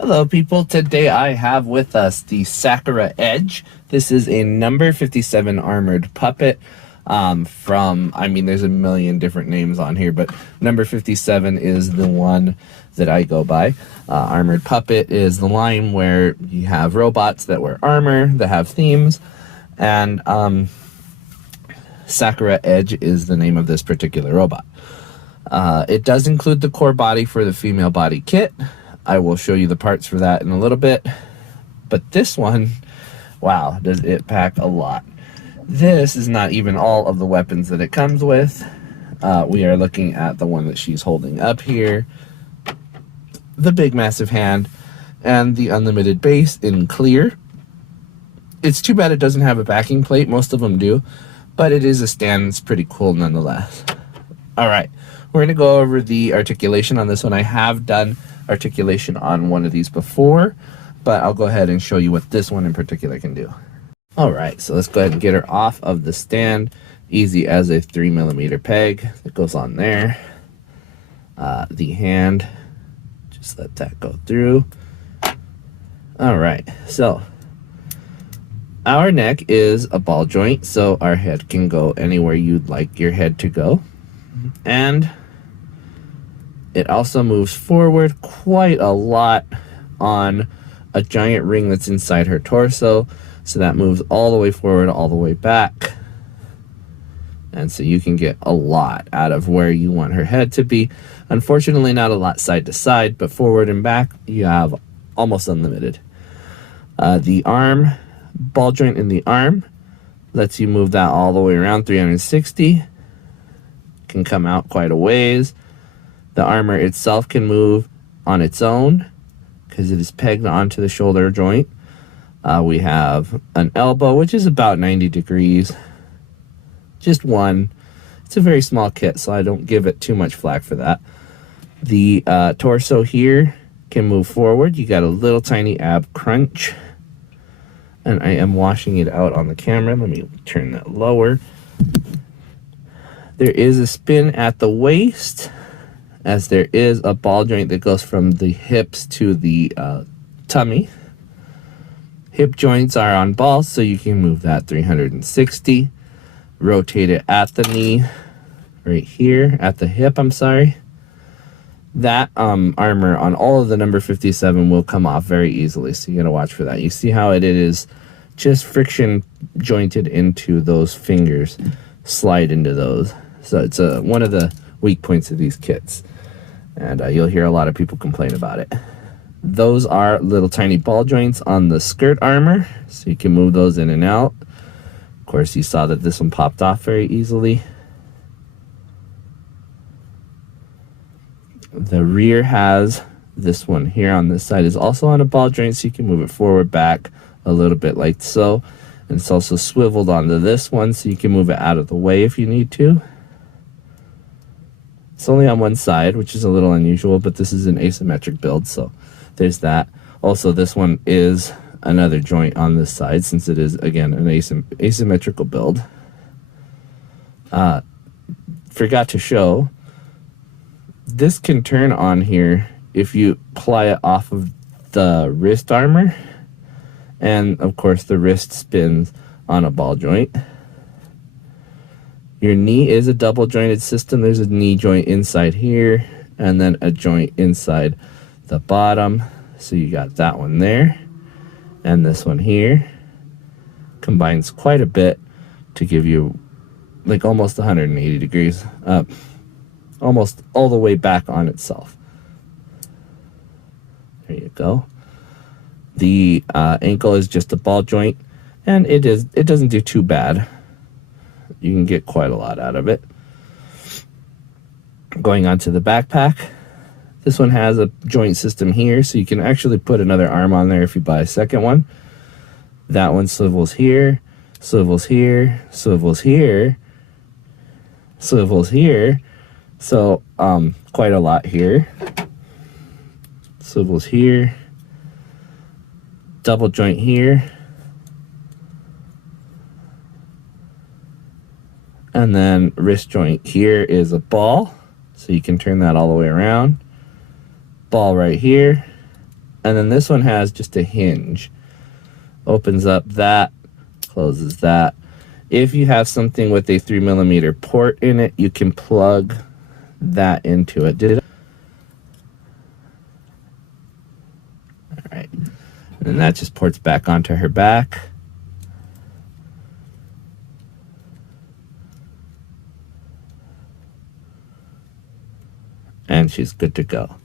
Hello people, today I have with us the Sakura Edge. This is a number 57 armored puppet there's a million different names on here, but number 57 is the one that I go by. Armored puppet is the line where you have robots that wear armor, that have themes, and Sakura Edge is the name of this particular robot. It does include the core body for the female body kit. I will show you the parts for that in a little bit. But this one, wow, does it pack a lot. This is not even all of the weapons that it comes with. We are looking at the one that she's holding up here, the big massive hand, and the unlimited base in clear. It's too bad it doesn't have a backing plate. Most of them do, but it is a stand. It's pretty cool nonetheless. All right, we're going to go over the articulation on this one. I have done articulation on one of these before, but I'll go ahead and show you what this one in particular can do. All right, so let's go ahead and get her off of the stand. Easy as a 3mm peg that goes on there. The hand, just let that go through. All right, so our neck is a ball joint, so our head can go anywhere you'd like your head to go. And it also moves forward quite a lot on a giant ring that's inside her torso. So that moves all the way forward, all the way back. And so you can get a lot out of where you want her head to be. Unfortunately, not a lot side to side, but forward and back, you have almost unlimited. The arm, ball joint in the arm, lets you move that all the way around 360. Can come out quite a ways. The armor itself can move on its own because it is pegged onto the shoulder joint. We have an elbow, which is about 90 degrees. Just one. It's a very small kit, so I don't give it too much flack for that. The torso here can move forward. You got a little tiny ab crunch. And I am washing it out on the camera. Let me turn that lower. There is a spin at the waist, as there is a ball joint that goes from the hips to the tummy. Hip joints are on balls, so you can move that 360. Rotate it at the knee, right here, at the hip, I'm sorry. That armor on all of the number 57 will come off very easily, so you gotta watch for that. You see how it is just friction jointed into those fingers, slide into those. So it's one of the weak points of these kits, and you'll hear a lot of people complain about it. Those are little tiny ball joints on the skirt armor, so you can move those in and out. Of course, you saw that this one popped off very easily. The rear has this one here on this side is also on a ball joint, so you can move it forward, back a little bit like so. And it's also swiveled onto this one, so you can move it out of the way if you need to. It's only on one side, which is a little unusual, but this is an asymmetric build, so there's that. Also, this one is another joint on this side, since it is, again, an asymmetrical build. Forgot to show, this can turn on here if you ply it off of the wrist armor. And, of course, the wrist spins on a ball joint. Your knee is a double jointed system. There's a knee joint inside here, and then a joint inside the bottom. So you got that one there, and this one here. Combines quite a bit to give you like almost 180 degrees up, almost all the way back on itself. There you go. The ankle is just a ball joint, and it doesn't do too bad. You can get quite a lot out of it. Going on to the backpack, this one has a joint system here, so you can actually put another arm on there if you buy a second one. That one swivels here, swivels here, swivels here, swivels here. So quite a lot here. Swivels here, double joint here, and then wrist joint here is a ball, so you can turn that all the way around. Ball right here, And then this one has just a hinge. Opens up that, closes that. If you have something with a 3mm port in it, you can plug that into it. Did it? All right. And that just ports back onto her back. And she's good to go.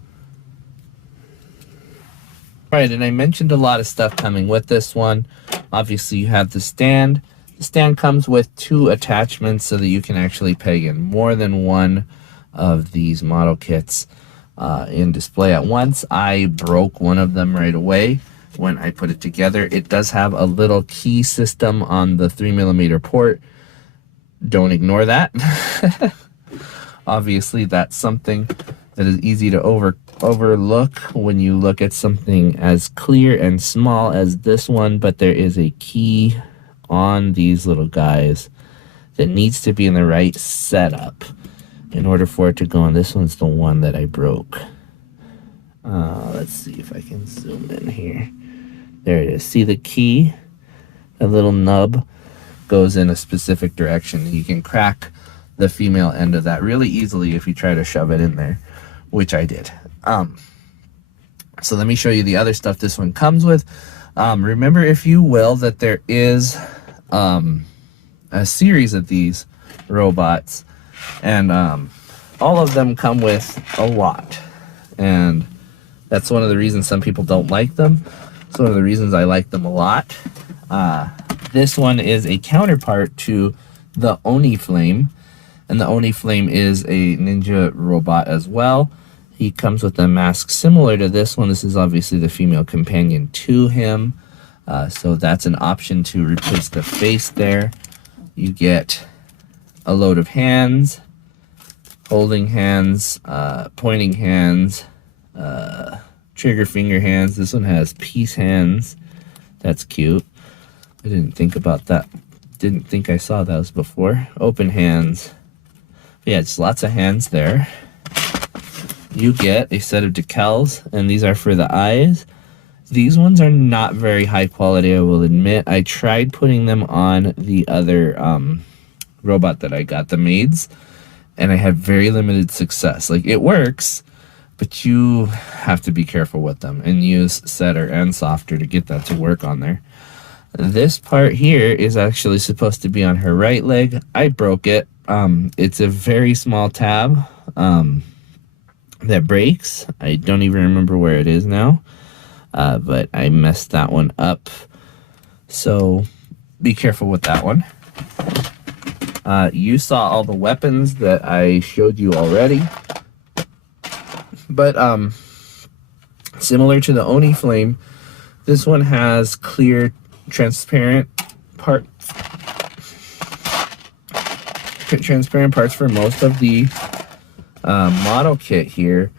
Right, and I mentioned a lot of stuff coming with this one. Obviously, you have the stand. The stand comes with 2 attachments so that you can actually peg in more than one of these model kits in display at once. I broke one of them right away when I put it together. It does have a little key system on the 3mm port. Don't ignore that. Obviously, that's something that is easy to overlook when you look at something as clear and small as this one, but there is a key on these little guys that needs to be in the right setup in order for it to go on. This one's the one that I broke. Let's see if I can zoom in here. There it is. See the key? A little nub goes in a specific direction. You can crack the female end of that really easily if you try to shove it in there, which I did. So let me show you the other stuff this one comes with. Remember, if you will, that there is a series of these robots, and all of them come with a lot. And that's one of the reasons some people don't like them. It's one of the reasons I like them a lot. This one is a counterpart to the Oni Flame, and the Oni Flame is a ninja robot as well. He comes with a mask similar to this one. This is obviously the female companion to him. So that's an option to replace the face there. You get a load of hands, holding hands, pointing hands, trigger finger hands. This one has peace hands. That's cute. I didn't think about that. Didn't think I saw those before. Open hands. Yeah, it's lots of hands there. You get a set of decals, and these are for the eyes. These ones are not very high quality, I will admit. I tried putting them on the other robot that I got, the maids, and I had very limited success. Like, it works, but you have to be careful with them and use setter and softer to get that to work on there. This part here is actually supposed to be on her right leg. I broke it. It's a very small tab that breaks. I don't even remember where it is now, but I messed that one up. So be careful with that one. You saw all the weapons that I showed you already, but similar to the Oni Flame, this one has clear, transparent parts for most of the model kit here,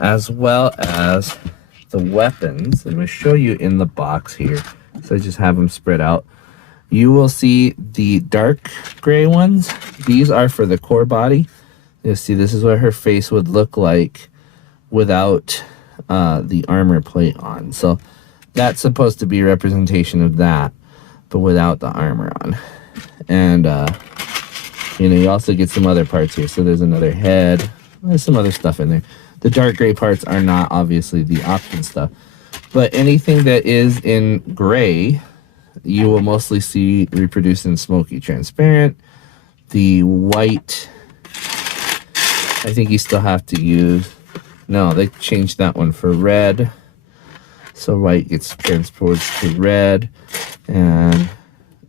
as well as the weapons. I'm going to show you in the box here. So I just have them spread out. You will see the dark gray ones. These are for the core body. You'll see this is what her face would look like without the armor plate on. So that's supposed to be a representation of that, but without the armor on. And you know, you also get some other parts here. So there's another head. There's some other stuff in there. The dark gray parts are not obviously the option stuff, but anything that is in gray, you will mostly see reproduced in smoky transparent. The white, I think you still have to use, no, they changed that one for red. So white gets transported to red. And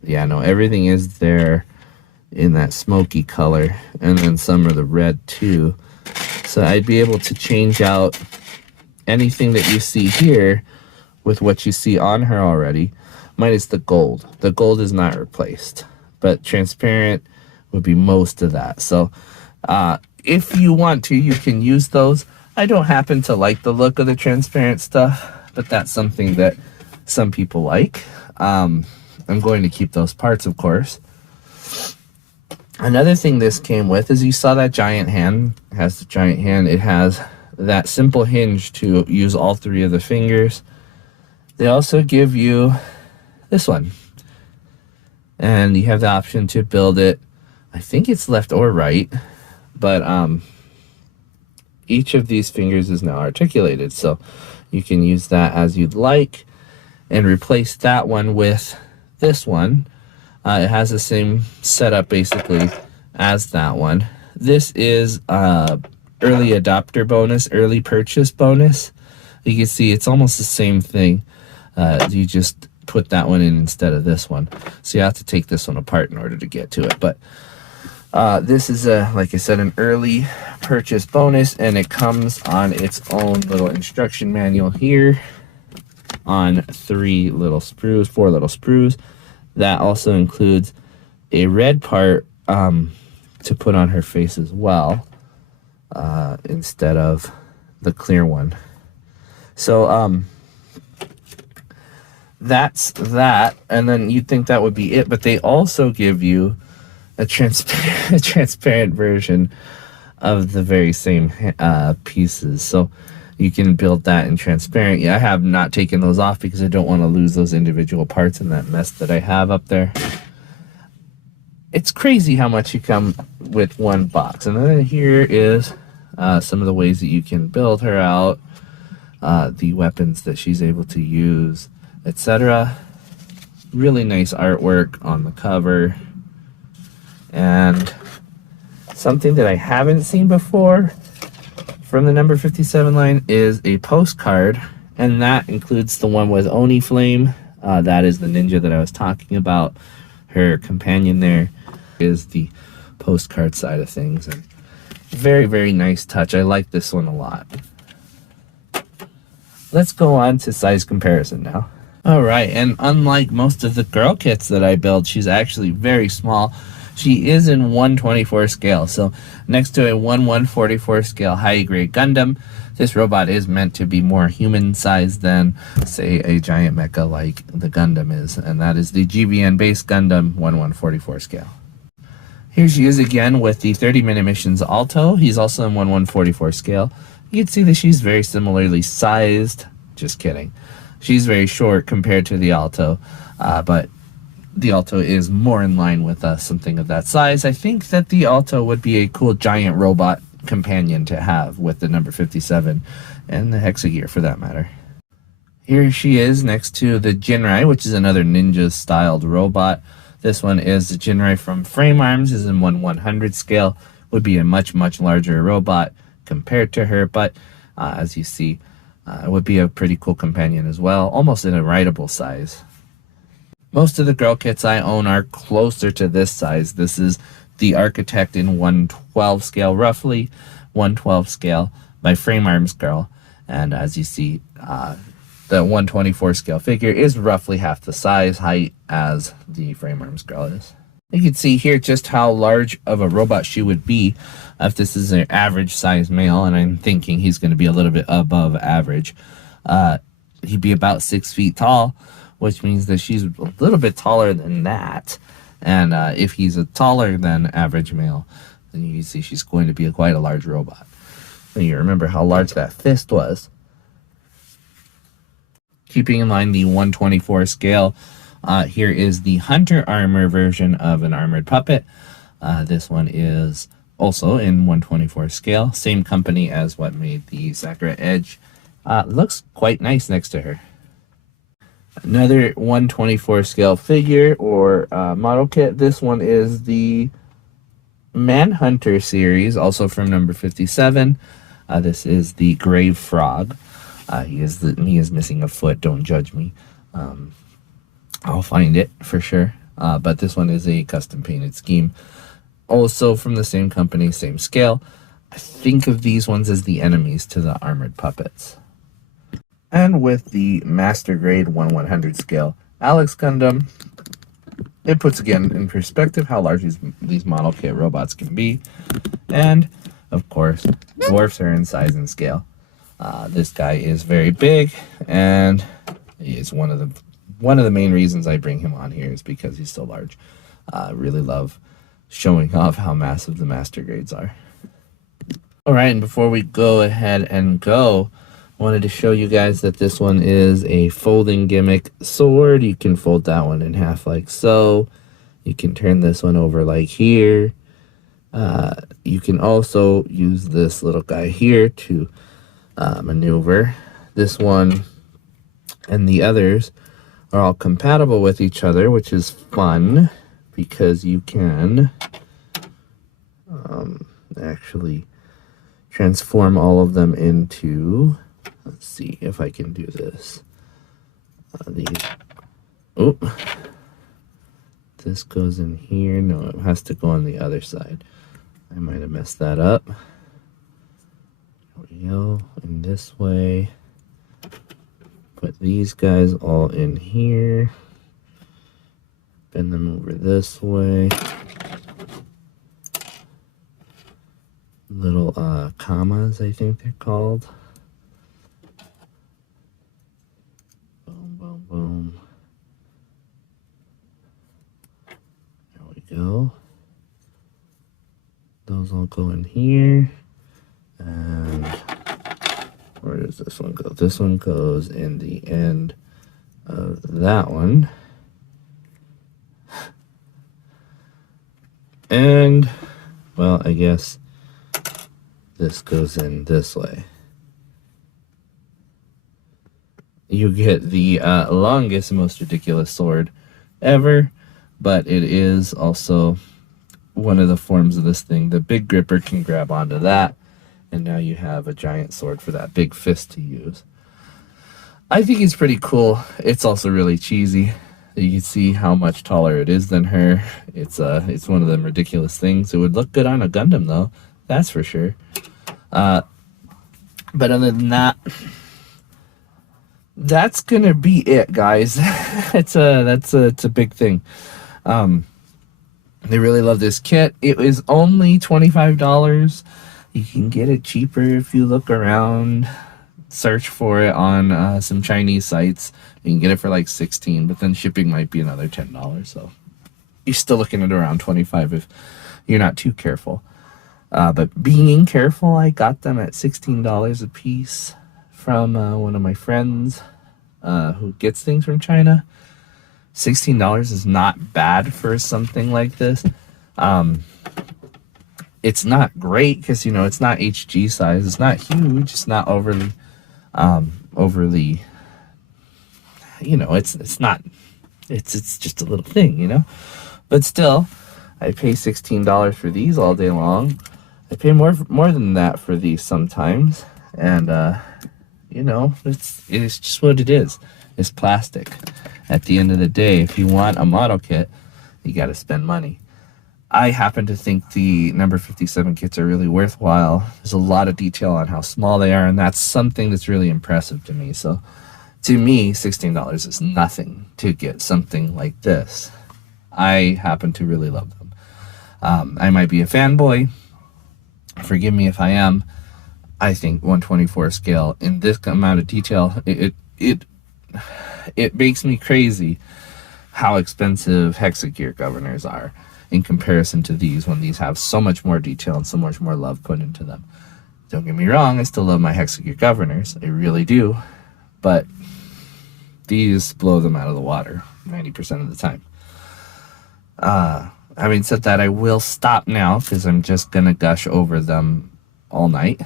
yeah, no, everything is there in that smoky color, and then some are the red too. So I'd be able to change out anything that you see here with what you see on her already, minus the gold. The gold is not replaced, but transparent would be most of that. So if you want to, you can use those. I don't happen to like the look of the transparent stuff, but that's something that some people like. I'm going to keep those parts, of course. Another thing this came with is you saw that giant hand. It has the giant hand. It has that simple hinge to use all 3 of the fingers. They also give you this one, and you have the option to build it, I think it's left or right, but each of these fingers is now articulated, so you can use that as you'd like and replace that one with this one. It has the same setup basically as that one. This is early adopter bonus, early purchase bonus. You can see it's almost the same thing. You just put that one in instead of this one, so you have to take this one apart in order to get to it. But this is like I said, an early purchase bonus, and it comes on its own little instruction manual here on 3 little sprues, 4 little sprues. That also includes a red part to put on her face as well, instead of the clear one. So that's that, and then you'd think that would be it, but they also give you a transparent version of the very same pieces, so you can build that in transparent. Yeah, I have not taken those off because I don't want to lose those individual parts in that mess that I have up there. It's crazy how much you come with one box. And then here is some of the ways that you can build her out, the weapons that she's able to use, etc. Really nice artwork on the cover. And something that I haven't seen before from the number 57 line is a postcard, and that includes the one with Oni Flame. That is the ninja that I was talking about. Her companion there is the postcard side of things, and very, very nice touch. I like this one a lot. Let's go on to size comparison now. All right, and unlike most of the girl kits that I build, she's actually very small. She is in 1/24 scale, so next to a 1/144 scale high grade Gundam, this robot is meant to be more human-sized than, say, a giant mecha like the Gundam is, and that is the GBN base Gundam 1/144 scale. Here she is again with the 30-minute missions Alto. He's also in 1/144 scale. You can see that she's very similarly sized. Just kidding. She's very short compared to the Alto, but the Alto is more in line with something of that size. I think that the Alto would be a cool giant robot companion to have with the number 57 and the Hexagear for that matter. Here she is next to the Jinrai, which is another ninja styled robot. This one is the Jinrai from Frame Arms, is in 1/100 scale, would be a much, much larger robot compared to her, but as you see, it would be a pretty cool companion as well, almost in a writable size. Most of the girl kits I own are closer to this size. This is the Architect in 1/12 scale, roughly 1/12 scale by Frame Arms Girl. And as you see, the 1/24 scale figure is roughly half the size height as the Frame Arms Girl is. You can see here just how large of a robot she would be if this is an average size male, and I'm thinking he's going to be a little bit above average. He'd be about 6 feet tall, which means that she's a little bit taller than that. And if he's a taller than average male, then you can see she's going to be quite a large robot. And you remember how large that fist was. Keeping in mind the 1/24 scale, here is the Hunter Armor version of an armored puppet. This one is also in 1/24 scale. Same company as what made the Sakura Edge. Looks quite nice next to her. Another 1/24 scale figure or model kit. This one is the Manhunter series, also from number 57. This is the Grave Frog. He is missing a foot. Don't judge me. I'll find it for sure. But this one is a custom painted scheme. Also from the same company, same scale. I think of these ones as the enemies to the armored puppets. And with the Master Grade 1/100 scale Alex Gundam, it puts again in perspective how large these model kit robots can be. And, of course, dwarfs her in size and scale. This guy is very big, and he is one of the main reasons I bring him on here is because he's so large. I really love showing off how massive the Master Grades are. All right, and before we go ahead and go, I wanted to show you guys that this one is a folding gimmick sword. You can fold that one in half like so. You can turn this one over like here. You can also use this little guy here to maneuver. This one and the others are all compatible with each other, which is fun because you can actually transform all of them into, let's see if I can do this. This goes in here. No, it has to go on the other side. I might have messed that up. There we go. And this way. Put these guys all in here. Bend them over this way. Little commas, I think they're called. Boom, boom, boom. There we go. Those all go in here. And where does this one go? This one goes in the end of that one. And, well, I guess this goes in this way. You get the longest, most ridiculous sword ever, but it is also one of the forms of this thing. The big gripper can grab onto that, and now you have a giant sword for that big fist to use. I think it's pretty cool. It's also really cheesy. You can see how much taller it is than her. It's one of them ridiculous things. It would look good on a Gundam, though. That's for sure. But other than that, that's gonna be it, guys. It's a big thing. They really love this kit. It is only $25. You can get it cheaper if you look around, search for it on some Chinese sites. You can get it for like $16, but then shipping might be another $10. So you're still looking at around $25 if you're not too careful. But being careful, I got them at $16 a piece from one of my friends who gets things from China. $16 is not bad for something like this. It's not great because, you know, it's not HG size. It's not huge. It's not overly, you know, it's just a little thing, you know. But still, I pay $16 for these all day long. I pay more than that for these sometimes, and you know, it's just what it is. It's plastic. At the end of the day, if you want a model kit, you got to spend money. I happen to think the number 57 kits are really worthwhile. There's a lot of detail on how small they are, and that's something that's really impressive to me. So, to me, $16 is nothing to get something like this. I happen to really love them. I might be a fanboy. Forgive me if I am. I think 1/24 scale in this amount of detail, it makes me crazy how expensive hexagear governors are in comparison to these, when these have so much more detail and so much more love put into them. Don't get me wrong, I still love my hexagear governors. I really do. But these blow them out of the water 90% of the time. Having said that, I will stop now because I'm just going to gush over them all night,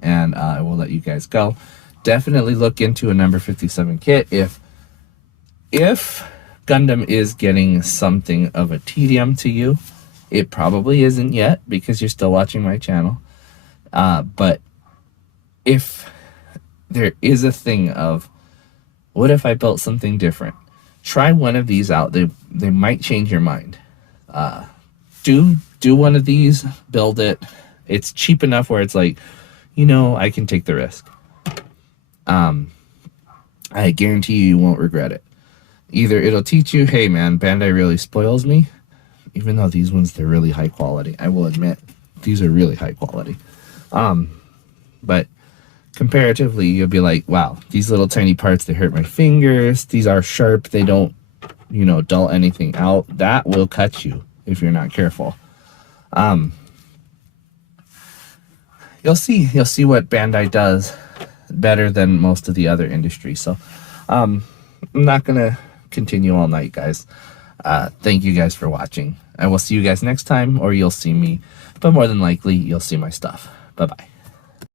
and I will let you guys go. Definitely look into a number 57 kit if Gundam is getting something of a tedium to you. It probably isn't yet because you're still watching my channel. But if there is a thing of, what if I built something different? Try one of these out. They might change your mind. Do one of these, build it. It's cheap enough where it's like, you know, I can take the risk. I guarantee you won't regret it. Either it'll teach you, hey man, Bandai really spoils me, even though these ones, they're really high quality. I will admit, these are really high quality. But comparatively, you'll be like, wow, these little tiny parts, they hurt my fingers. These are sharp. They don't, you know, dull anything out. That will cut you if you're not careful. you'll see what Bandai does better than most of the other industry. So I'm not gonna continue all night, guys. Thank you guys for watching. I will see you guys next time, or you'll see me, but more than likely you'll see my stuff. Bye bye.